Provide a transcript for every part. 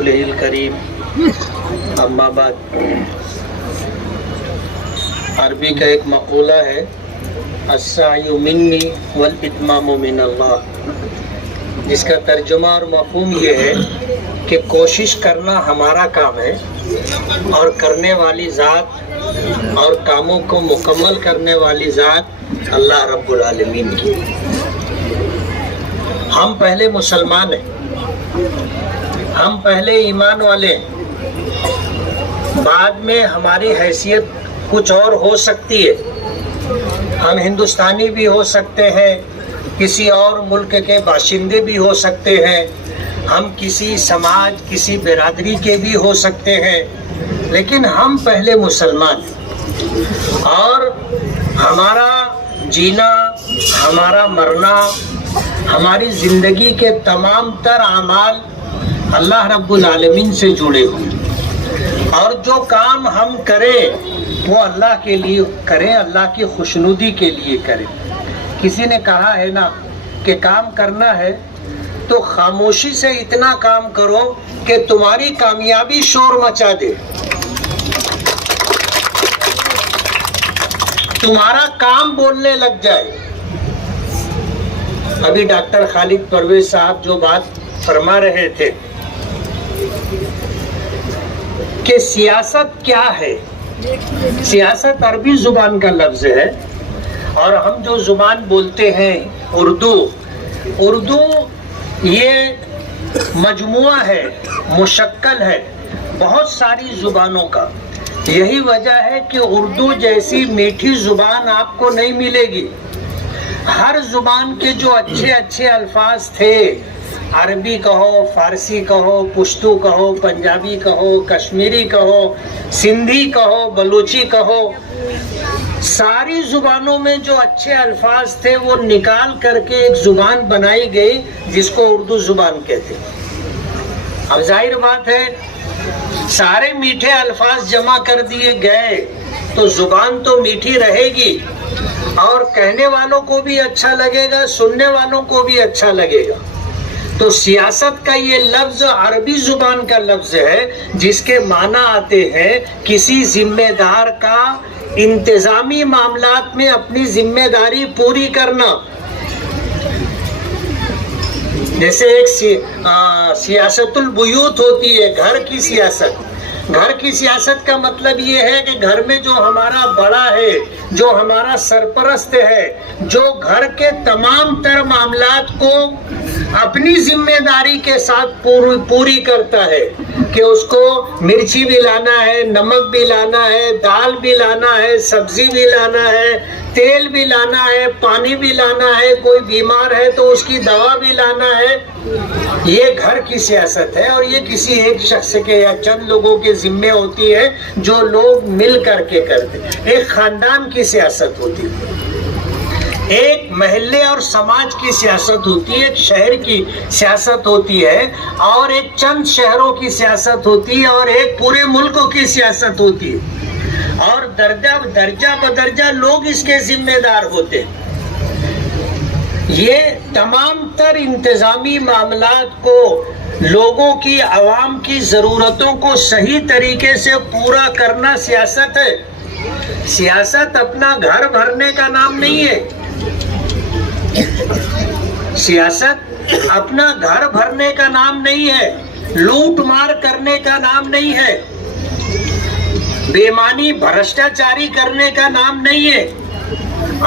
الکریم اما بعد، عربی کا ایک مقولہ ہے السعی منی والاتمام من اللہ، جس کا ترجمہ اور مفہوم یہ ہے کہ کوشش کرنا ہمارا کام ہے اور کرنے والی ذات اور کاموں کو مکمل کرنے والی ذات اللہ رب العالمین کی۔ ہم پہلے مسلمان ہیں، ہم پہلے ایمان والے ہیں، بعد میں ہماری حیثیت کچھ اور ہو سکتی ہے۔ ہم ہندوستانی بھی ہو سکتے ہیں، کسی اور ملک کے باشندے بھی ہو سکتے ہیں، ہم کسی سماج کسی برادری کے بھی ہو سکتے ہیں، لیکن ہم پہلے مسلمان ہیں اور ہمارا جینا، ہمارا مرنا، ہماری زندگی کے تمام تر اعمال اللہ رب العالمین سے جڑے ہوئے، اور جو کام ہم کریں وہ اللہ کے لیے کریں، اللہ کی خوشنودی کے لیے کریں۔ کسی نے کہا ہے نا کہ کام کرنا ہے تو خاموشی سے اتنا کام کرو کہ تمہاری کامیابی شور مچا دے، تمہارا کام بولنے لگ جائے۔ ابھی ڈاکٹر خالد پرویز صاحب جو بات فرما رہے تھے کہ سیاست کیا ہے، سیاست عربی زبان کا لفظ ہے، اور ہم جو زبان بولتے ہیں اردو یہ مجموعہ ہے، مشکل ہے بہت ساری زبانوں کا۔ یہی وجہ ہے کہ اردو جیسی میٹھی زبان آپ کو نہیں ملے گی۔ ہر زبان کے جو اچھے اچھے الفاظ تھے، عربی کہو، فارسی کہو، پشتو کہو، پنجابی کہو، کشمیری کہو، سندھی کہو، بلوچی کہو، ساری زبانوں میں جو اچھے الفاظ تھے وہ نکال کر کے ایک زبان بنائی گئی جس کو اردو زبان کہتے ہیں۔ اب ظاہر بات ہے سارے میٹھے الفاظ جمع کر دیے گئے تو زبان تو میٹھی رہے گی، اور کہنے والوں کو بھی اچھا لگے گا، سننے والوں کو بھی اچھا لگے گا۔ تو سیاست کا یہ لفظ عربی زبان کا لفظ ہے جس کے معنی آتے ہیں کسی ذمہ دار کا انتظامی معاملات میں اپنی ذمہ داری پوری کرنا۔ جیسے ایک سیاست البیوت ہوتی ہے، گھر کی سیاست۔ گھر کی سیاست کا مطلب یہ ہے کہ گھر میں جو ہمارا بڑا ہے، جو ہمارا سرپرست ہے، جو گھر کے تمام تر معاملات کو اپنی ذمہ داری کے ساتھ پوری کرتا ہے، کہ اس کو مرچی بھی لانا ہے، نمک بھی لانا ہے، دال بھی لانا ہے، سبزی بھی لانا ہے، تیل بھی لانا ہے، پانی بھی لانا ہے، کوئی بیمار ہے تو اس کی دوا بھی لانا ہے۔ یہ گھر کی سیاست ہے، اور یہ کسی ایک شخص کے یا چند لوگوں کے ذمے ہوتی ہے جو لوگ مل کر کے کرتے۔ ایک خاندان کی سیاست ہوتی ہے، ایک محلے اور سماج کی سیاست ہوتی ہے، ایک شہر کی سیاست ہوتی ہے، اور ایک چند شہروں کی سیاست ہوتی ہے، اور ایک پورے ملکوں کی سیاست ہوتی ہے، اور درجہ بدرجہ لوگ اس کے ذمہ دار ہوتے ہیں۔ یہ تمام تر انتظامی معاملات کو، لوگوں کی، عوام کی ضرورتوں کو صحیح طریقے سے پورا کرنا سیاست ہے۔ سیاست اپنا گھر بھرنے کا نام نہیں ہے، سیاست اپنا گھر بھرنے کا نام نہیں ہے، لوٹ مار کرنے کا نام نہیں ہے، بےمانی بھرشٹاچاری کرنے کا نام نہیں ہے۔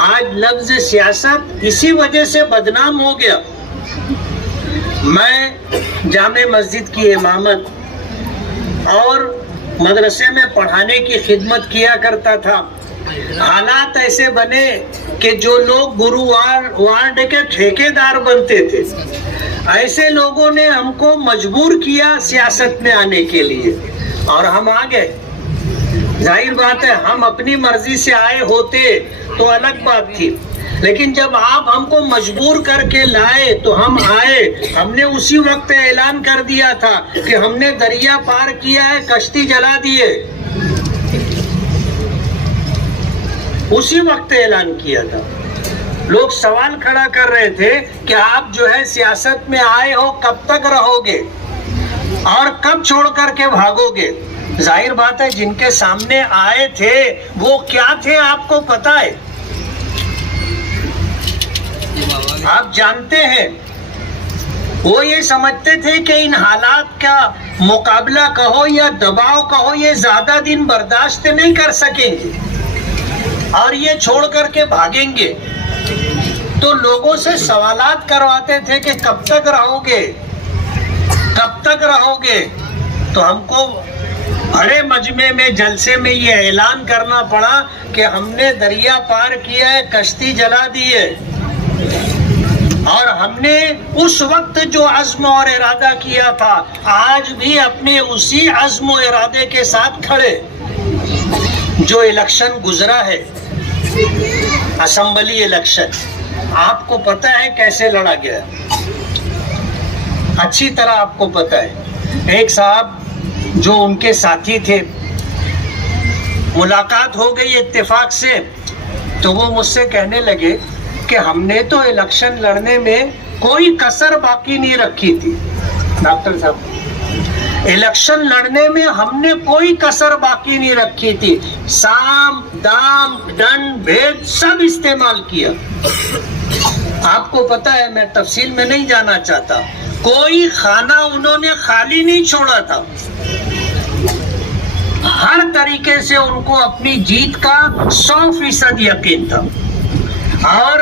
آج لفظ سیاست اسی وجہ سے بدنام ہو گیا۔ میں جامع مسجد کی امامت اور مدرسے میں پڑھانے کی خدمت کیا کرتا تھا۔ حالات ایسے بنے کہ جو لوگ گرو وارڈ کے ٹھیکیدار بنتے تھے، ایسے لوگوں نے ہم کو مجبور کیا سیاست میں آنے کے لیے، اور ہم آ گئے۔ ظاہر بات ہے ہم اپنی مرضی سے آئے ہوتے تو الگ بات تھی، لیکن جب آپ ہم کو مجبور کر کے لائے تو ہم آئے۔ ہم نے اسی وقت اعلان کر دیا تھا کہ ہم نے دریا پار کیا ہے، کشتی جلا دیے، اسی وقت اعلان کیا تھا۔ لوگ سوال کھڑا کر رہے تھے کہ آپ جو ہے سیاست میں آئے ہو، کب تک رہو گے؟ اور کب چھوڑ کر کے بھاگو گے؟ ظاہر بات ہے جن کے سامنے آئے تھے وہ کیا تھے آپ کو پتا ہے، آپ جانتے ہیں۔ وہ یہ سمجھتے تھے کہ ان حالات کا مقابلہ کہو یا دباؤ کہو، یہ زیادہ دن برداشت نہیں کر سکیں گے اور یہ چھوڑ کر کے بھاگیں گے۔ تو لوگوں سے سوالات کرواتے تھے کہ کب تک رہو گے، کب تک رہو گے؟ تو ہم کو بڑے مجمع میں جلسے میں یہ اعلان کرنا پڑا کہ ہم نے دریا پار کیا ہے، کشتی جلا دی ہے، اور ہم نے اس وقت جو عزم اور ارادہ کیا تھا آج بھی اپنے اسی عزم و ارادے کے ساتھ کھڑے۔ جو الیکشن گزرا ہے، اسمبلی الیکشن، آپ کو پتہ ہے کیسے لڑا گیا، اچھی طرح آپ کو پتہ ہے۔ ایک صاحب جو ان کے ساتھی تھے، ملاقات ہو گئی اتفاق سے، تو وہ مجھ سے کہنے لگے کہ ہم نے تو الیکشن لڑنے میں کوئی کسر باقی نہیں رکھی تھی۔ ڈاکٹر صاحب، الیکشن لڑنے میں ہم نے کوئی کسر باقی نہیں رکھی تھی، سام دام ڈنڈ بھید سب استعمال کیا۔ آپ کو پتہ ہے، میں تفصیل میں نہیں جانا چاہتا، کوئی خانہ انہوں نے خالی نہیں چھوڑا تھا، ہر طریقے سے ان کو اپنی جیت کا 100% یقین تھا۔ اور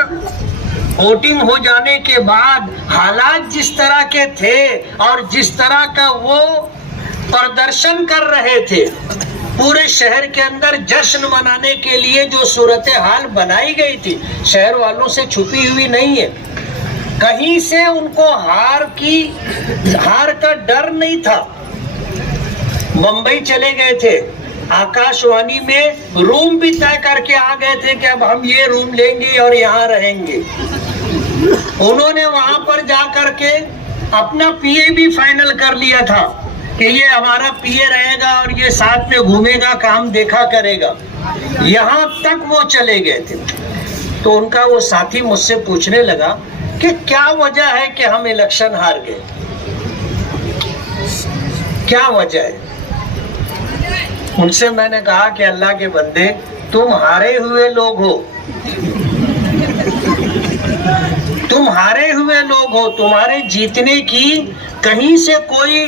ووٹنگ ہو جانے کے بعد حالات جس طرح کے تھے اور جس طرح کا وہ پردرشن کر رہے تھے، پورے شہر کے اندر جشن منانے کے لیے جو صورتحال بنائی گئی تھی، شہر والوں سے چھپی ہوئی نہیں ہے، کہیں سے ان کو ہار کا ڈر نہیں تھا۔ ممبئی چلے گئے تھے، آکاش وانی میں روم بھی طے کر کے آ گئے تھے کہ اب ہم یہ روم لیں گے اور یہاں رہیں گے۔ انہوں نے وہاں پر جا کر کے اپنا پی اے بھی فائنل کر لیا تھا کہ یہ ہمارا پی اے رہے گا اور یہ ساتھ میں گھومے گا، کام دیکھا کرے گا۔ یہاں تک وہ چلے گئے تھے۔ تو ان کا وہ ساتھی مجھ سے پوچھنے لگا کہ کیا وجہ ہے کہ ہم الیکشن ہار گئے، کیا وجہ ہے؟ ان سے میں نے کہا کہ اللہ کے بندے، تم ہارے ہوئے لوگ ہو، تم ہارے ہوئے لوگ ہو، تمہارے جیتنے کی کہیں سے کوئی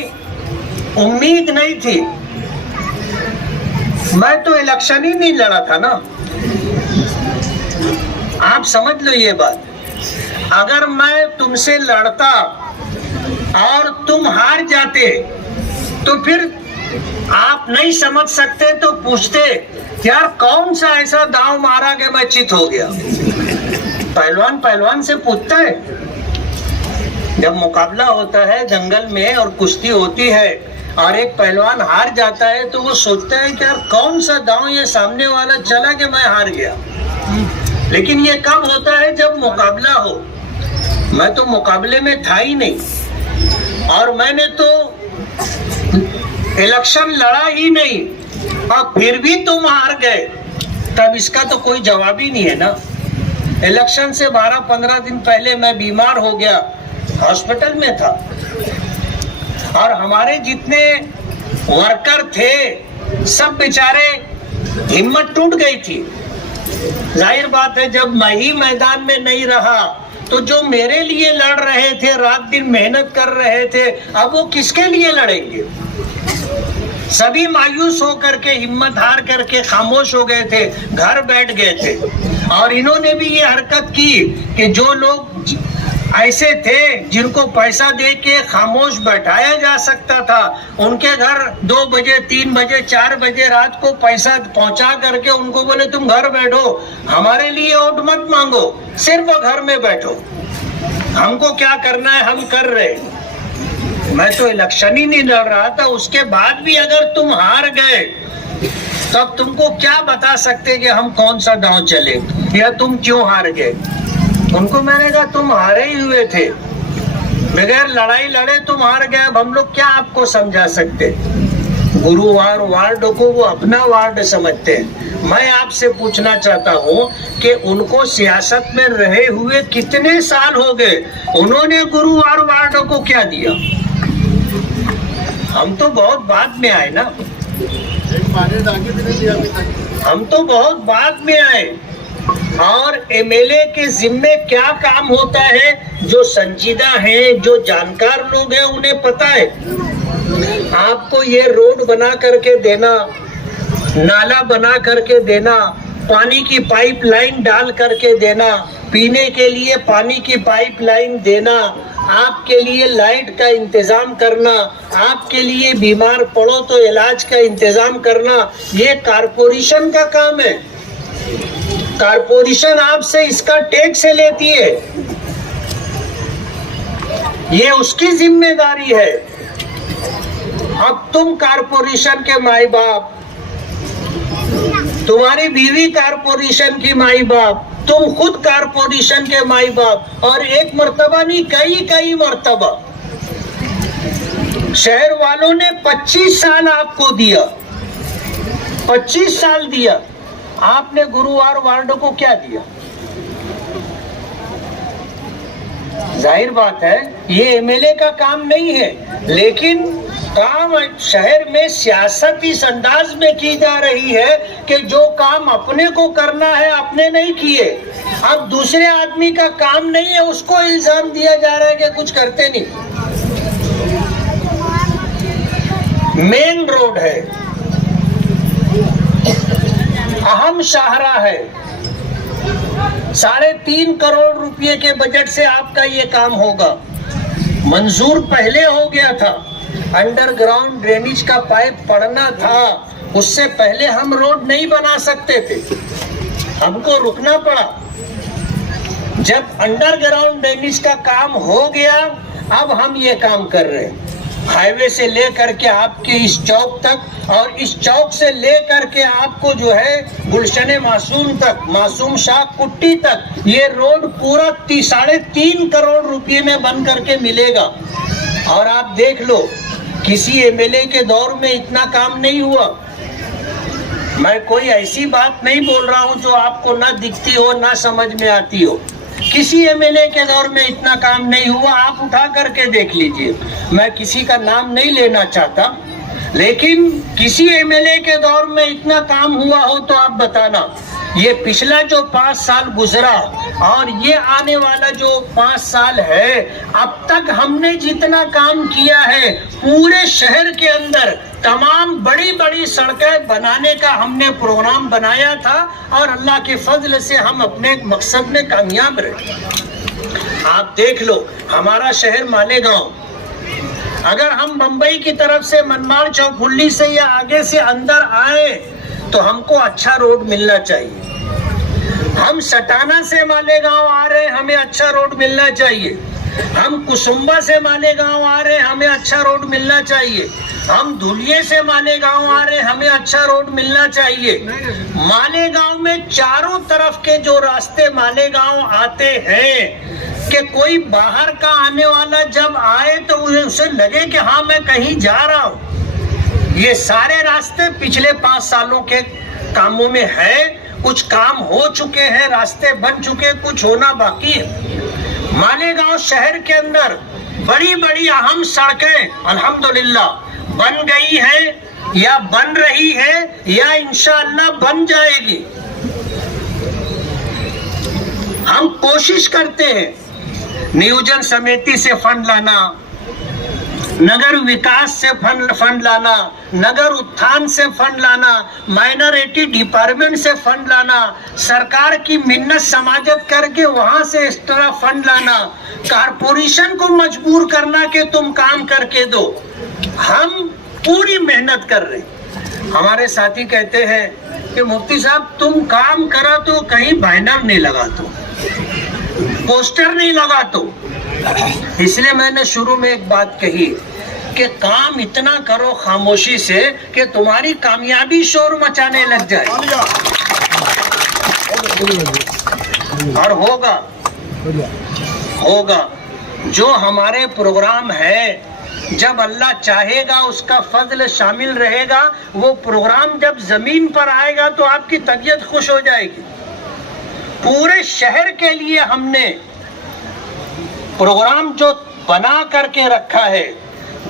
امید نہیں تھی۔ میں تو الیکشن ہی نہیں لڑا تھا نا، آپ سمجھ لو یہ بات۔ اگر میں تم سے لڑتا اور تم ہار جاتے تو پھر آپ نہیں سمجھ سکتے تو پوچھتے یار کون سا ایسا داؤ مارا کہ میں چت ہو گیا۔ پہلوان پہلوان سے پوچھتا ہے، جب مقابلہ ہوتا ہے جنگل میں اور کشتی ہوتی ہے اور ایک پہلوان ہار جاتا ہے تو وہ سوچتا ہے کہ یار کون سا داؤ یہ سامنے والا چلا کہ میں ہار گیا۔ لیکن یہ کب ہوتا ہے؟ جب مقابلہ ہو۔ میں تو مقابلے میں تھا ہی نہیں، اور میں نے تو الیکشن لڑا ہی نہیں، اور پھر بھی تم ہار گئے، تب اس کا تو کوئی جواب ہی نہیں ہے نا۔ الیکشن سے 12-15 دن پہلے میں بیمار ہو گیا، ہاسپٹل میں تھا، اور ہمارے جتنے ورکر تھے سب بیچارے ہمت ٹوٹ گئی تھی۔ ظاہر بات ہے جب میں ہی میدان میں نہیں رہا تو جو میرے لیے لڑ رہے تھے، رات دن محنت کر رہے تھے، اب وہ کس کے لیے لڑیں گے؟ سبھی مایوس ہو کر کے، ہمت ہار کر کے خاموش ہو گئے تھے، گھر بیٹھ گئے تھے۔ اور انہوں نے بھی یہ حرکت کی کہ جو لوگ ایسے تھے جن کو پیسہ دے کے خاموش بیٹھایا جا سکتا تھا، ان کے گھر 2 بجے 3 بجے 4 بجے رات کو پیسہ پہنچا کر کے ان کو بولے تم گھر بیٹھو، ہمارے لیے ووٹ مت مانگو، صرف گھر میں بیٹھو، ہم کو کیا کرنا ہے ہم کر رہے۔ میں تو الیکشن ہی نہیں لڑ رہا تھا، اس کے بعد بھی اگر تم ہار گئے تب تم کو کیا بتا سکتے کہ ہم کون سا داؤں چلے یا تم کیوں ہار گئے؟ ان کو میں نے کہا تم ہارے ہی ہوئے تھے، بغیر لڑائی لڑے تم ہار گئے، اب ہم لوگ کیا آپ کو سمجھا سکتے؟ گرووار وارڈ کو وہ اپنا وارڈ سمجھتے ہیں۔ میں آپ سے پوچھنا چاہتا ہوں کہ ان کو سیاست میں رہے ہوئے کتنے سال ہو گئے، انہوں نے گرووار وارڈ کو کیا دیا؟ ہم تو بہت بعد میں آئے نا, ہم تو بہت بعد میں آئے. اور ایم ایل اے کے ذمے کیا کام ہوتا ہے, جو سنجیدہ ہیں, جو جانکار لوگ ہیں, انہیں پتا ہے. آپ کو یہ روڈ بنا کر کے دینا, نالا بنا کر کے دینا, پانی کی پائپ لائن ڈال کر کے دینا, پینے کے لیے پانی کی پائپ لائن دینا, آپ کے لیے لائٹ کا انتظام کرنا, آپ کے لیے بیمار پڑو تو علاج کا انتظام کرنا, یہ کارپوریشن کا کام ہے. کارپوریشن آپ سے اس کا ٹیکس لیتی ہے, یہ اس کی ذمہ داری ہے. اب تم کارپوریشن کے مائی باپ, تمہاری بیوی کارپوریشن کی مائی باپ, تم خود کارپوریشن کے مائی باپ, اور ایک مرتبہ نہیں کئی مرتبہ شہر والوں نے 25 سال آپ کو دیا, 25 سال دیا. آپ نے گرووار وارڈ کو کیا دیا؟ ظاہر بات ہے یہ ایم ایل اے کا کام نہیں ہے, لیکن کام شہر میں سیاست اس انداز میں کی جا رہی ہے کہ جو کام اپنے کو کرنا ہے اپنے نہیں کیے, اب دوسرے آدمی کا کام نہیں ہے اس کو الزام دیا جا رہا ہے کہ کچھ کرتے نہیں. مین روڈ ہے, اہم شاہراہ ہے, 3.5 کروڑ روپے کے بجٹ سے آپ کا یہ کام ہوگا. منظور پہلے ہو گیا تھا, انڈر گراؤنڈ ڈرینیج کا پائپ پڑنا تھا, اس سے پہلے ہم روڈ نہیں بنا سکتے تھے, ہم کو رکنا پڑا. جب انڈر گراؤنڈ ڈرینیج کا کام ہو گیا اب ہم یہ کام کر رہے ہیں. ہائی وے سے لے کر کے آپ کے اس چوک تک, اور اس چوک سے لے کر کے آپ کو جو ہے گلشن معصوم تک, معصوم شاہ کٹی تک, یہ روڈ پورا 3.5 کروڑ روپے میں بن کر کے ملے گا. اور آپ دیکھ لو کسی ایم ایل اے کے دور میں اتنا کام نہیں ہوا. میں کوئی ایسی بات نہیں بول رہا ہوں جو آپ کو نہ دکھتی ہو نہ سمجھ میں آتی ہو. کسی ایم ایل اے کے دور میں اتنا کام نہیں ہوا, آپ اٹھا کر کے دیکھ لیجئے. میں کسی کا نام نہیں لینا چاہتا, لیکن کسی ایم ایل اے کے دور میں اتنا کام ہوا ہو تو آپ بتانا. یہ پچھلا جو 5 سال گزرا اور یہ آنے والا جو 5 سال ہے, اب تک ہم نے جتنا کام کیا ہے پورے شہر کے اندر تمام بڑی سڑکیں بنانے کا ہم نے پروگرام بنایا تھا, اور اللہ کے فضل سے ہم اپنے مقصد میں کامیاب رہے. آپ دیکھ لو ہمارا شہر مالیگاؤں, اگر ہم بمبئی کی طرف سے منمار چوک سے یا آگے سے اندر آئے تو ہم کو اچھا روڈ ملنا چاہیے. ہم سٹانا سے مالیگاؤں آ رہے ہیں, ہمیں اچھا روڈ ملنا چاہیے. ہم کسمبا سے مالیگاؤں آ رہے ہیں, ہمیں اچھا روڈ ملنا چاہیے. ہم دھولیے سے مالیگاؤں آ رہے ہیں, ہمیں اچھا روڈ ملنا چاہیے. مالیگاؤں میں چاروں طرف کے جو راستے مالیگاؤں آتے ہیں کہ کوئی باہر کا آنے والا جب آئے تو اسے لگے کہ ہاں میں کہیں جا رہا ہوں. یہ سارے راستے پچھلے 5 سالوں کے کاموں میں ہے. کچھ کام ہو چکے ہیں, راستے بن چکے, کچھ ہونا باقی ہے. مالیگاؤں شہر کے اندر بڑی اہم سڑکیں الحمدللہ بن گئی ہیں یا بن رہی ہے یا انشاءاللہ بن جائے گی. ہم کوشش کرتے ہیں نیوجن سمیتی سے فنڈ لانا, نگر وکاس سے فنڈ لانا, نگر اتھان سے فنڈ لانا, مائنرٹی ڈپارٹمنٹ سے فنڈ لانا, سرکار کی منت سماجت کر کے وہاں سے ایکسٹرا فنڈ لانا, کارپوریشن کو مجبور کرنا کہ تم کام کر کے دو. ہم پوری محنت کر رہے. ہمارے ساتھی کہتے ہیں کہ مفتی صاحب تم کام کرا تو کہیں بینر نہیں لگا, تو پوسٹر نہیں لگا. تو اس لیے میں نے شروع میں ایک بات کہی کہ کام اتنا کرو خاموشی سے کہ تمہاری کامیابی شور مچانے لگ جائے. اور ہوگا جو ہمارے پروگرام ہے, جب اللہ چاہے گا اس کا فضل شامل رہے گا, وہ پروگرام جب زمین پر آئے گا تو آپ کی طبیعت خوش ہو جائے گی. پورے شہر کے لیے ہم نے پروگرام جو بنا کر کے رکھا ہے,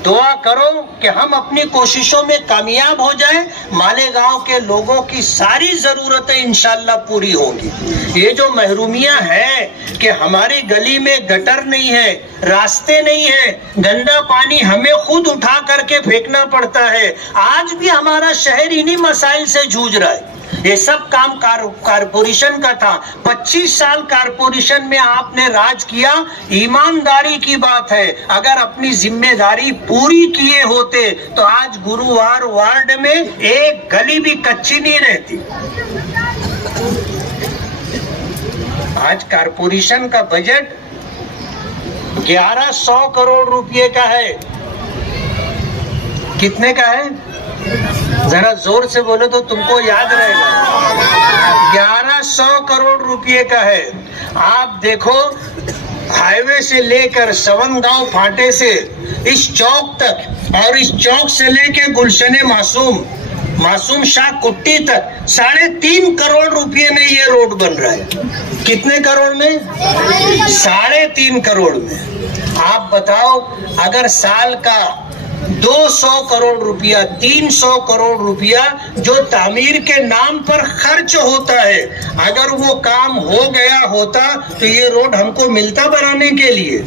دعا کرو کہ ہم اپنی کوششوں میں کامیاب ہو جائیں، مالیگاؤں کے لوگوں کی ساری ضرورتیں انشاءاللہ پوری ہوں گی۔ یہ جو محرومیاں ہیں کہ ہماری گلی میں گٹر نہیں ہے، راستے نہیں ہے، گندا پانی ہمیں خود اٹھا کر کے پھینکنا پڑتا ہے، آج بھی ہمارا شہر انہی مسائل سے جوجھ رہا ہے۔ یہ سب کام کارپوریشن کا تھا۔ 25 سال کارپوریشن میں آپ نے راج کیا، ایمانداری کی بات ہے، اگر اپنی ذمہ داری پوری کیے ہوتے تو آج گرووار وارڈ میں ایک گلی بھی کچی نہیں رہتی۔ آج کارپوریشن کا بجٹ 1100 کروڑ روپے کا ہے۔ کتنے کا ہے؟ ذرا زور سے بولو تو تم کو یاد رہے گا۔ 1100 کروڑ روپے کا ہے۔ آپ دیکھو، ہائی وے سے لے کر سون گاؤں پھاٹے سے اس چوک تک، اور اس چوک سے لے کے گلشن معصوم شاہ کٹی تک 3.5 کروڑ روپے میں یہ روڈ بن رہا ہے۔ کتنے کروڑ میں؟ 3.5 کروڑ میں۔ آپ بتاؤ، اگر سال کا 200 کروڑ روپیہ، 300 کروڑ روپیہ جو تعمیر کے نام پر خرچ ہوتا ہے، اگر وہ کام ہو گیا ہوتا تو یہ روڈ ہم کو ملتا بنانے کے لیے؟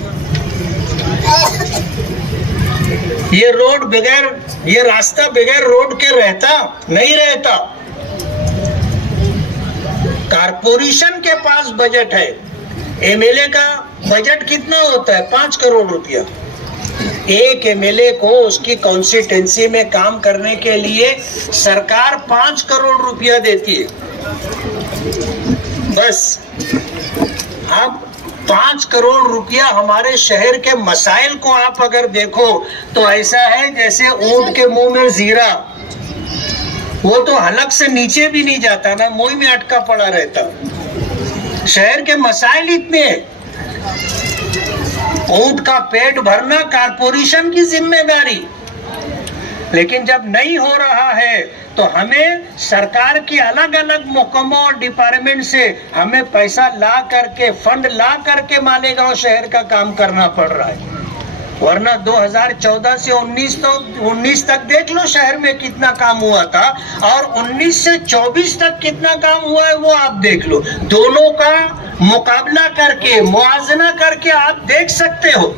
یہ راستہ بغیر روڈ کے رہتا نہیں رہتا۔ کارپوریشن کے پاس بجٹ ہے، ایم ایل اے کا بجٹ کتنا ہوتا ہے؟ 5 کروڑ روپیہ۔ ایک ایم ایل اے کو اس کی کانسٹیٹوینسی میں کام کرنے کے لیے سرکار 5 کروڑ روپیہ دیتی ہے۔ بس اب 5 کروڑ روپیہ ہمارے شہر کے مسائل کو آپ اگر دیکھو تو ایسا ہے جیسے اونٹ کے منہ میں زیرہ، وہ تو حلق سے نیچے بھی نہیں جاتا نا، منہ میں اٹکا پڑا رہتا۔ شہر کے مسائل اتنے ہیں۔ اونٹ کا پیٹ بھرنا کارپوریشن کی ذمہ داری، لیکن جب نہیں ہو رہا ہے تو ہمیں سرکار کی الگ الگ محکموں اور ڈپارٹمنٹ سے ہمیں پیسہ لا کر کے، فنڈ لا کر کے مالیگاؤں شہر کا کام کرنا پڑ رہا ہے۔ ورنہ 2014 سے 19 تک دیکھ لو شہر میں کتنا کام ہوا تھا، اور 19 سے 24 تک کتنا کام ہوا ہے وہ آپ دیکھ لو۔ دونوں کا مقابلہ کر کے، موازنہ کر کے آپ دیکھ سکتے ہو۔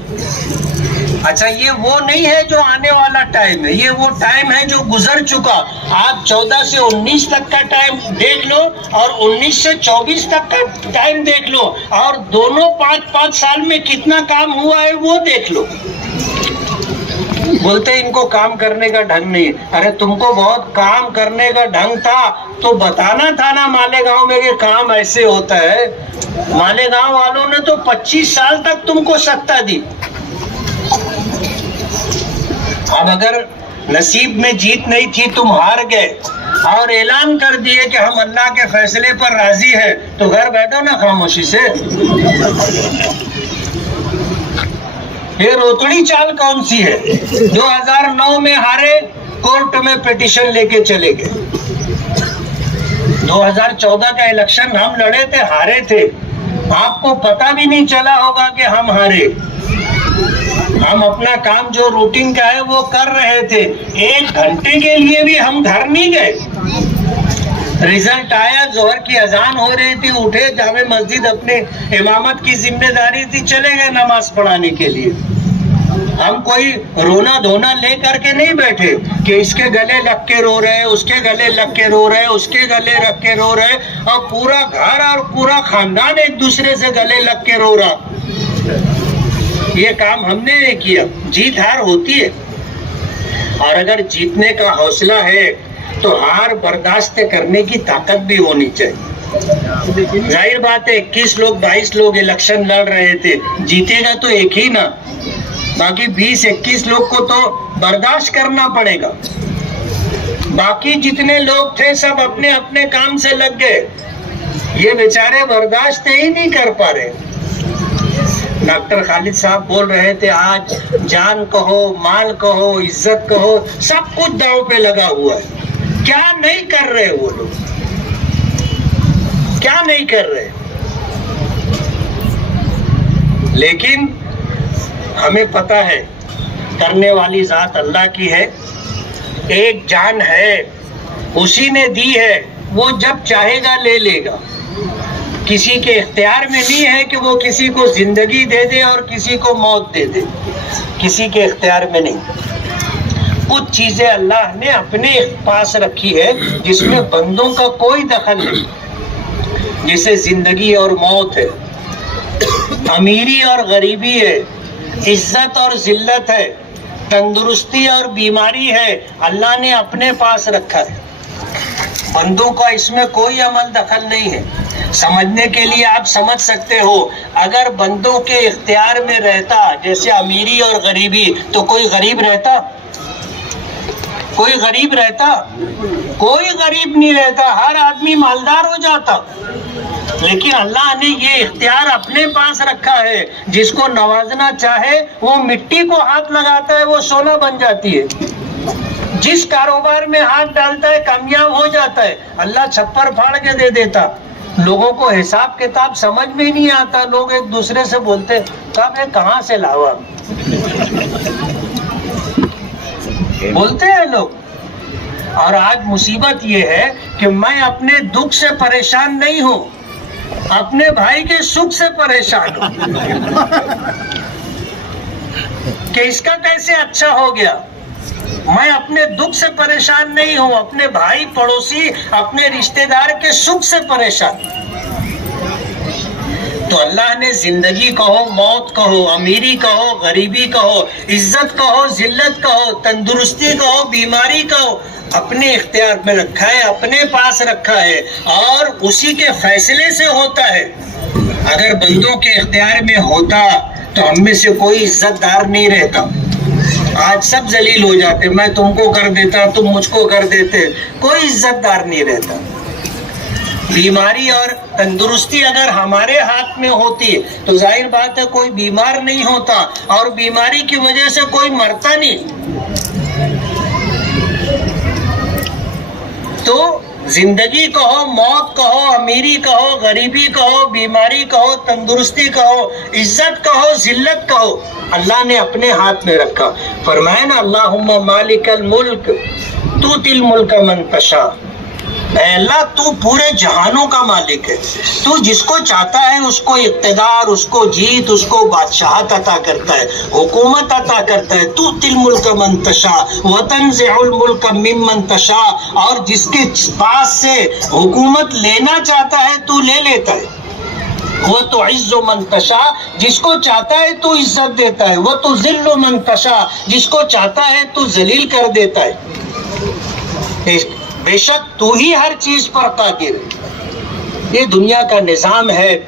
اچھا، یہ وہ نہیں ہے جو آنے والا ٹائم ہے، یہ وہ ٹائم ہے جو گزر چکا۔ آپ 14 سے 19 تک کا ٹائم دیکھ لو اور 19 سے 24 تک کا ٹائم دیکھ لو، اور دونوں 5-5 سال میں کتنا کام ہوا ہے وہ دیکھ لو۔ بولتے ان کو کام کرنے کا ڈھنگ نہیں۔ ارے تم کو بہت کام کرنے کا ڈھنگ تھا تو بتانا تھا نا مالیگاؤں میں کہ کام ایسے ہوتا ہے۔ مالیگاؤں والوں نے تو 25 سال تک تم کو ستا دی۔ اب اگر نصیب میں جیت نہیں تھی، تم ہار گئے اور اعلان کر دیے کہ ہم اللہ کے فیصلے پر راضی ہیں، تو گھر بیٹھو نا خاموشی سے۔ یہ روتڑی چال کون سی ہے؟ 2009 میں ہارے، کورٹ میں پیٹیشن لے کے چلے گئے۔ 2014 کا الیکشن ہم لڑے تھے، ہارے تھے، آپ کو پتہ بھی نہیں چلا ہوگا کہ ہم ہارے۔ ہم اپنا کام جو روٹین کا ہے وہ کر رہے تھے، 1 گھنٹے کے لیے بھی ہم گھر نہیں گئے۔ رزلٹ آیا، ظہر کی اذان ہو رہی تھی، اٹھے، جامع مسجد اپنے امامت کی ذمہ داری تھی، چلے گئے نماز پڑھانے کے لیے۔ ہم کوئی رونا دھونا لے کر کے نہیں بیٹھے کہ اس کے گلے لگ کے رو رہے، اس کے گلے لگ کے رو رہے، اس کے گلے لگ کے رو رہے، اور پورا گھر اور پورا خاندان ایک دوسرے سے گلے لگ کے رو رہا۔ یہ کام ہم نے نہیں کیا۔ جیت ہار ہوتی ہے، اور اگر جیتنے کا حوصلہ ہے تو ہار برداشت کرنے کی طاقت بھی ہونی چاہیے۔ ظاہر بات ہے 21 لوگ 22 لوگ الیکشن لڑ رہے تھے، جیتے گا تو ایک ہی نا، باقی 20-21 لوگ کو تو برداشت کرنا پڑے گا۔ باقی جتنے لوگ تھے سب اپنے اپنے کام سے لگ گئے، یہ بیچارے برداشت ہی نہیں کر پا رہے۔ ڈاکٹر خالد صاحب بول رہے تھے آج جان کہو، مال کہو، عزت کہو، سب کچھ داؤ پہ لگا ہوا ہے۔ کیا نہیں کر رہے وہ لوگ، کیا نہیں کر رہے؟ لیکن ہمیں پتا ہے کرنے والی ذات اللہ کی ہے. ایک جان ہے اسی نے دی ہے, وہ جب چاہے گا لے لے گا. کسی کے اختیار میں نہیں ہے کہ وہ کسی کو زندگی دے دے اور کسی کو موت دے دے, کسی کے اختیار میں نہیں. کچھ چیزیں اللہ نے اپنے پاس رکھی ہے جس میں بندوں کا کوئی دخل نہیں, جیسے زندگی اور موت ہے, امیری اور غریبی ہے, عزت اور ذلت ہے, تندرستی اور بیماری ہے, اللہ نے اپنے پاس رکھا ہے. بندوں کا اس میں کوئی عمل دخل نہیں ہے. سمجھنے کے لیے آپ سمجھ سکتے ہو, اگر بندوں کے اختیار میں رہتا جیسے امیری اور غریبی, تو کوئی غریب رہتا؟ کوئی غریب رہتا؟ کوئی غریب نہیں رہتا, ہر آدمی مالدار ہو جاتا. لیکن اللہ نے یہ اختیار اپنے پاس رکھا ہے, جس کو نوازنا چاہے وہ مٹی کو ہاتھ لگاتا ہے, وہ سونا بن جاتی ہے. جس کاروبار میں ہاتھ ڈالتا ہے کامیاب ہو جاتا ہے. اللہ چھپر پھاڑ کے دے دیتا. لوگوں کو حساب کتاب سمجھ میں ہی نہیں آتا, لوگ ایک دوسرے سے بولتے کہاں سے لاوا, بولتے ہیں لوگ. اور آج مصیبت یہ ہے کہ میں اپنے دکھ سے پریشان نہیں ہوں, اپنے بھائی کے سکھ سے پریشان ہوں کہ اس کا کیسے اچھا ہو گیا. میں اپنے دکھ سے پریشان نہیں ہوں, اپنے بھائی پڑوسی اپنے رشتہ دار کے سکھ سے پریشان. تو اللہ نے زندگی کہو, موت کہو, امیری کہو, غریبی کہو, عزت کہو, ذلت کہو, تندرستی کہو, بیماری کہو, اپنے اختیار میں رکھا ہے, اپنے پاس رکھا ہے, اور اسی کے فیصلے سے ہوتا ہے. اگر بندوں کے اختیار میں ہوتا تو ہم میں سے کوئی عزت دار نہیں رہتا. آج سب ذلیل ہو جاتے, میں تم کو کر دیتا, تم مجھ کو کر دیتے, کوئی عزت دار نہیں رہتا. بیماری اور تندرستی اگر ہمارے ہاتھ میں ہوتی تو ظاہر بات ہے کوئی بیمار نہیں ہوتا, اور بیماری کی وجہ سے کوئی مرتا نہیں. تو زندگی کہو, موت کہو, امیری کہو, غریبی کہو, بیماری کہو, تندرستی کہو, عزت کہو, ذلت کہو, اللہ نے اپنے ہاتھ میں رکھا. فرمایا نا, اللہم مالک الملک تؤتی الملک من تشاء. اے اللہ تو پورے جہانوں کا مالک ہے, تو جس کو چاہتا ہے اس کو اقتدار, اس کو جیت, اس کو بادشاہت عطا کرتا ہے, حکومت عطا کرتا ہے. تؤتی الملک من تشاء وتنزع الملک ممن تشاء, اور جس کے پاس سے حکومت لینا چاہتا ہے تو لے لیتا ہے. وہ تو عز من تشاء, جس کو چاہتا ہے تو عزت دیتا ہے. وہ تو ذل من تشاء, جس کو چاہتا ہے تو ذلیل کر دیتا ہے. بے شک تو ہی ہر چیز پر قادر ہے. یہ دنیا کا نظام ہے.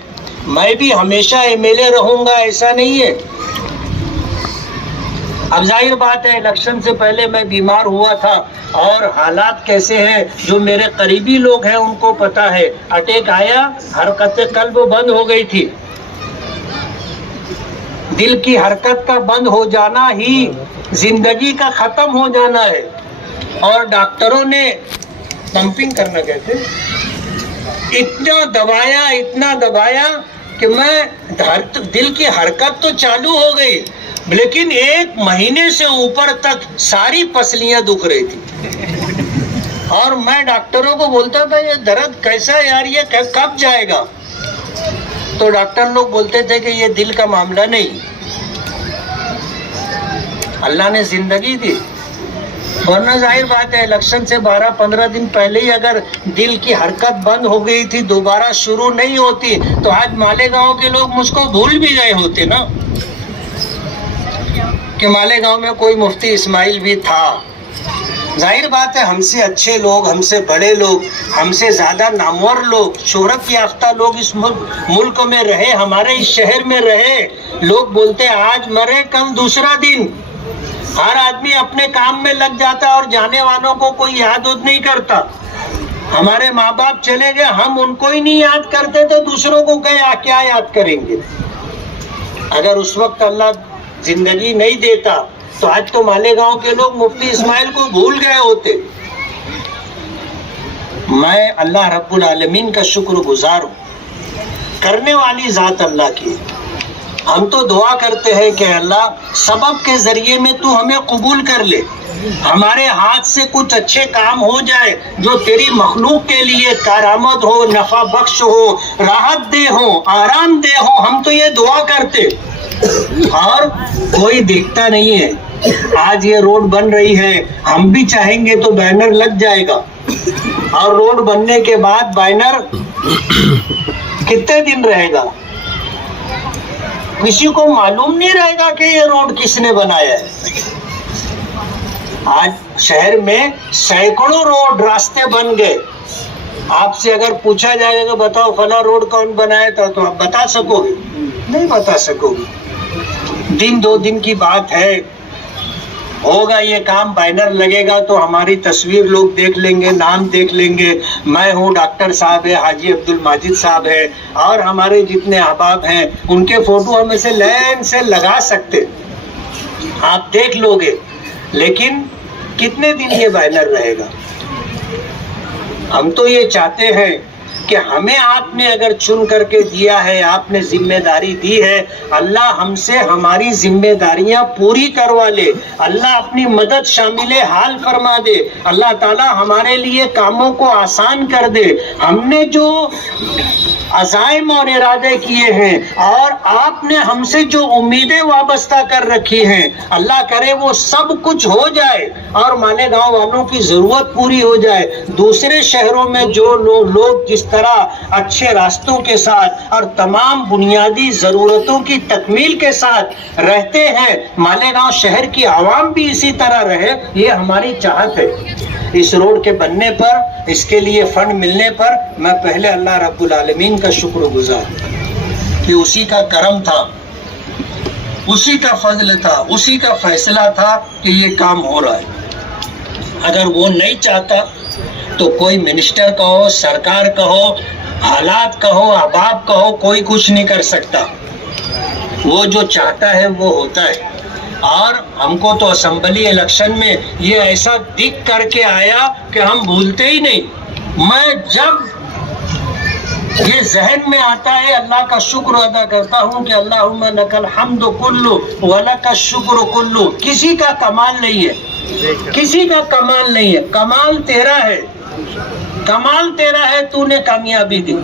میں بھی ہمیشہ MLA رہوں گا ایسا نہیں ہے. اب ظاہر بات ہے الیکشن سے پہلے میں بیمار ہوا تھا, اور حالات کیسے ہیں جو میرے قریبی لوگ ہیں ان کو پتا ہے. اٹیک آیا, حرکت قلب بند ہو گئی تھی. دل کی حرکت کا بند ہو جانا ہی زندگی کا ختم ہو جانا ہے. اور ڈاکٹروں نے پمپنگ کرنا کہتے اتنا دبایا کہ میں دل کی حرکت تو چالو ہو گئی, لیکن 1 مہینے سے اوپر تک ساری پسلیاں دکھ رہی تھی. اور میں ڈاکٹروں کو بولتا تھا یہ درد کیسا ہے یار, یہ کب جائے گا؟ تو ڈاکٹر لوگ بولتے تھے کہ یہ دل کا معاملہ نہیں, اللہ نے زندگی دی. ورنہ ظاہر بات ہے الیکشن سے 12-15 دن پہلے ہی اگر دل کی حرکت بند ہو گئی تھی, دوبارہ شروع نہیں ہوتی, تو آج مالیگاؤں کے لوگ مجھ کو بھول بھی گئے ہوتے نا کہ مالیگاؤں میں کوئی مفتی اسماعیل بھی تھا. ظاہر بات ہے ہم سے اچھے لوگ, ہم سے بڑے لوگ, ہم سے زیادہ نامور لوگ, شہرت یافتہ لوگ اس ملک میں رہے, ہمارے اس شہر میں رہے. لوگ بولتے آج مرے کل دوسرا دن. ہر آدمی اپنے کام میں لگ جاتا اور جانے والوں کو کوئی یاد نہیں کرتا. ہمارے ماں باپ چلے گئے, ہم ان کو ہی نہیں یاد کرتے تو دوسروں کو کیا یاد کریں گے. اگر اس وقت اللہ زندگی نہیں دیتا تو آج تو مالیگاؤں کے لوگ مفتی اسماعیل کو بھول گئے ہوتے. میں اللہ رب العالمین کا شکر گزار ہوں. کرنے والی ذات اللہ کی, ہم تو دعا کرتے ہیں کہ اللہ سبب کے ذریعے میں تو ہمیں قبول کر لے، ہمارے ہاتھ سے کچھ اچھے کام ہو جائے جو تیری مخلوق کے لیے کارآمد ہو، نفع بخش ہو، راحت دہ ہو، آرام دہ ہو. ہم تو یہ دعا کرتے اور کوئی دیکھتا نہیں ہے. آج یہ روڈ بن رہی ہے، ہم بھی چاہیں گے تو بینر لگ جائے گا، اور روڈ بننے کے بعد بینر کتنے دن رہے گا کسی کو معلوم نہیں رہے گا کہ یہ روڈ کس نے بنایا ہے. آج شہر میں سینکڑوں روڈ راستے بن گئے. آپ سے اگر پوچھا جائے گا بتاؤ فلاں روڈ کون بنایا تھا تو آپ بتا سکو گے؟ نہیں بتا سکو گے. دن دو دن کی بات ہے، ہوگا یہ کام، بینر لگے گا تو ہماری تصویر لوگ دیکھ لیں گے، نام دیکھ لیں گے، میں ہوں، ڈاکٹر صاحب ہے، حاجی عبد الماجد صاحب ہے، اور ہمارے جتنے احباب ہیں ان کے فوٹو ہم اسے لین سے لگا سکتے، آپ دیکھ لو گے. لیکن کتنے دن یہ بینر رہے گا؟ ہم تو یہ چاہتے ہیں کہ ہمیں آپ نے اگر چن کر کے دیا ہے، آپ نے ذمہ داری دی ہے، اللہ ہم سے ہماری ذمہ داریاں پوری کروا لے، اللہ اپنی مدد شامل حال فرما دے، اللہ تعالی ہمارے لیے کاموں کو آسان کر دے. ہم نے جو عزائم اور ارادے کیے ہیں اور آپ نے ہم سے جو امیدیں وابستہ کر رکھی ہیں، اللہ کرے وہ سب کچھ ہو جائے اور مالیگاؤں والوں کی ضرورت پوری ہو جائے. دوسرے شہروں میں جو لوگ جس طرح اچھے راستوں کے ساتھ اور تمام بنیادی ضرورتوں کی تکمیل کے ساتھ رہتے ہیں، مالیگاؤں شہر کی عوام بھی اسی طرح رہے، یہ ہماری چاہت ہے. اس روڈ کے بننے پر، اس کے لیے فنڈ ملنے پر میں پہلے اللہ رب العالمین کا شکر گزار کہ اسی کا کرم تھا، اسی کا فضل تھا، اسی کا فیصلہ تھا کہ یہ کام ہو رہا ہے. اگر وہ نہیں چاہتا تو کوئی منسٹر کہو، سرکار کہو، حالات کہو، احباب کہو، کوئی کچھ نہیں کر سکتا. وہ جو چاہتا ہے وہ ہوتا ہے. اور ہم کو تو اسمبلی الیکشن میں یہ ایسا دکھ کر کے آیا کہ ہم بھولتے ہی نہیں. میں جب یہ ذہن میں آتا ہے اللہ کا شکر ادا کرتا ہوں کہ اللہم لک الحمد کلو ولک الشکر کلو. کسی کا کمال نہیں ہے، کسی کا کمال نہیں ہے، کمال تیرا ہے، کمال تیرا ہے، تو نے کامیابی دی،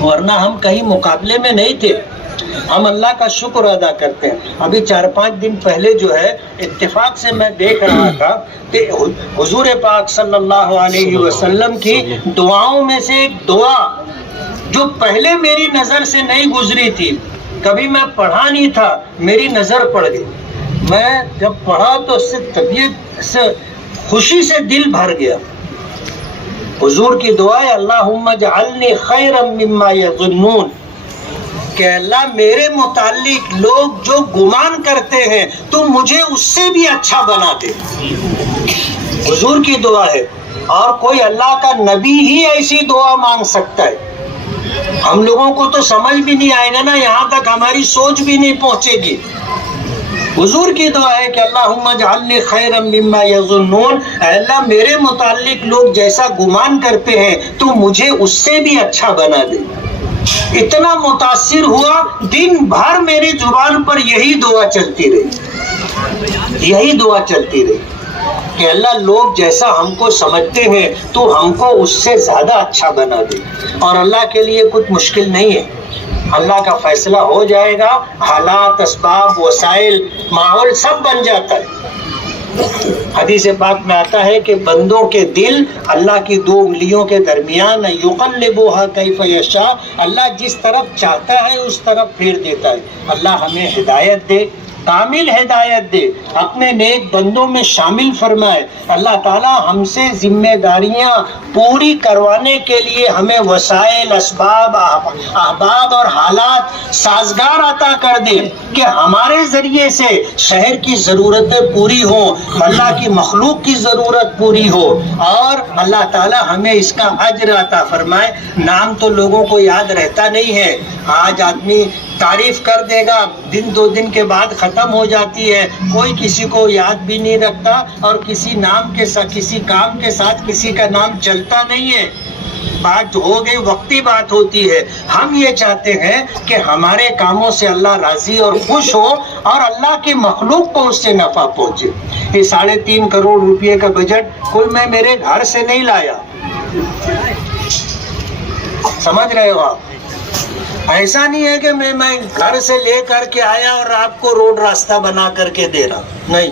ورنہ ہم کہیں مقابلے میں نہیں تھے. ہم اللہ کا شکر ادا کرتے ہیں. ابھی 4-5 دن پہلے جو ہے اتفاق سے میں دیکھ رہا تھا کہ حضور پاک صلی اللہ علیہ وسلم کی دعاؤں میں سے ایک دعا جو پہلے میری نظر سے نہیں گزری تھی، کبھی میں پڑھا نہیں تھا، میری نظر پڑ گئی. میں جب پڑھا تو اس سے طبیعت سے خوشی سے دل بھر گیا. حضور کی دعا ہے اللہم اجعلنی خیرا مما یظنون، کہ اللہ میرے متعلق لوگ جو گمان کرتے ہیں تو مجھے اس سے بھی اچھا بنا دے. حضور کی دعا ہے، اور کوئی اللہ کا نبی ہی ایسی دعا مانگ سکتا ہے. ہم لوگوں کو تو سمجھ بھی نہیں آئے گا نا، یہاں تک ہماری سوچ بھی نہیں پہنچے گی. حضور کی دعا ہے کہ اللہم اجعلنی خیرا مما یظنون، اے اللہ میرے متعلق لوگ جیسا گمان کرتے ہیں تو مجھے اس سے بھی اچھا بنا دے. اتنا متاثر ہوا، دن بھر میری زبان پر یہی دعا چلتی رہی، یہی دعا چلتی رہی کہ اللہ لوگ جیسا ہم کو سمجھتے ہیں تو ہم کو اس سے زیادہ اچھا بنا دے. اور اللہ کے لیے کچھ مشکل نہیں ہے، اللہ کا فیصلہ ہو جائے گا، حالات، اسباب، وسائل، ماحول سب بن جاتا ہے. حدیث پاک میں آتا ہے کہ بندوں کے دل اللہ کی 2 انگلیوں کے درمیان، یقلبها کیف یشاء، اللہ جس طرف چاہتا ہے اس طرف پھیر دیتا ہے. اللہ ہمیں ہدایت دے، کامل ہدایت دے، اپنے نیک بندوں میں شامل فرمائے. اللہ تعالی ہم سے ذمہ داریاں پوری کروانے کے لیے ہمیں وسائل، اسباب، احباب اور حالات سازگار عطا کر دے کہ ہمارے ذریعے سے شہر کی ضرورتیں پوری ہوں، اللہ کی مخلوق کی ضرورت پوری ہو، اور اللہ تعالی ہمیں اس کا اجر عطا فرمائے. نام تو لوگوں کو یاد رہتا نہیں ہے، آج آدمی تعریف کر دے گا، دن 2 دن کے بعد ختم ہو جاتی ہے، کوئی کسی کو یاد بھی نہیں رکھتا، اور کسی نام کے ساتھ، کسی کام کے ساتھ کسی کا نام چلتا نہیں ہے. بات ہو گئی، وقتی بات ہوتی ہے. ہم یہ چاہتے ہیں کہ ہمارے کاموں سے اللہ راضی اور خوش ہو اور اللہ کی مخلوق کو اس سے نفع پہنچے. یہ 3.5 کروڑ روپے کا بجٹ کوئی میں میرے گھر سے نہیں لایا. سمجھ رہے ہو آپ؟ ایسا نہیں ہے کہ میں گھر سے لے کر کے آیا اور آپ کو روڈ راستہ بنا کر کے دے رہا. نہیں،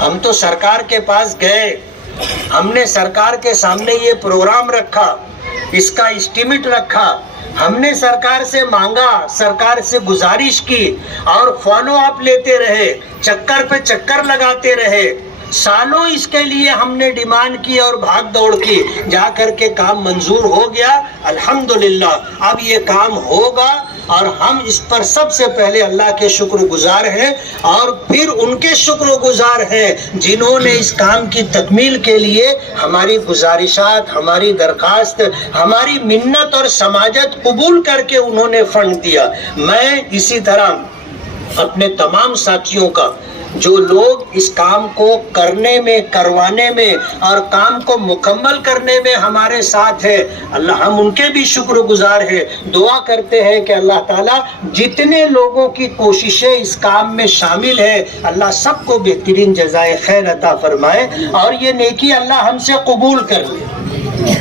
ہم تو سرکار کے پاس گئے، ہم نے سرکار کے سامنے یہ پروگرام رکھا، اس کا اسٹیمیٹ رکھا، ہم نے سرکار سے مانگا، سرکار سے گزارش کی اور فالو اپ لیتے رہے، چکر پہ چکر لگاتے رہے. سالوں اس کے لیے ہم نے ڈیمانڈ کی اور بھاگ دوڑ کی، جا کر کے کام منظور ہو گیا. الحمدللہ اب یہ کام ہوگا اور ہم اس پر سب سے پہلے اللہ کے شکر گزار ہیں اور پھر ان کے شکر گزار ہیں جنہوں نے اس کام کی تکمیل کے لیے ہماری گزارشات، ہماری درخواست، ہماری منت اور سماجت قبول کر کے انہوں نے فنڈ دیا. میں اسی طرح اپنے تمام ساتھیوں کا جو لوگ اس کام کو کرنے میں، کروانے میں اور کام کو مکمل کرنے میں ہمارے ساتھ ہے، اللہ ہم ان کے بھی شکر گزار ہیں. دعا کرتے ہیں کہ اللہ تعالیٰ جتنے لوگوں کی کوششیں اس کام میں شامل ہیں، اللہ سب کو بہترین جزائے خیر عطا فرمائے اور یہ نیکی اللہ ہم سے قبول کر لے.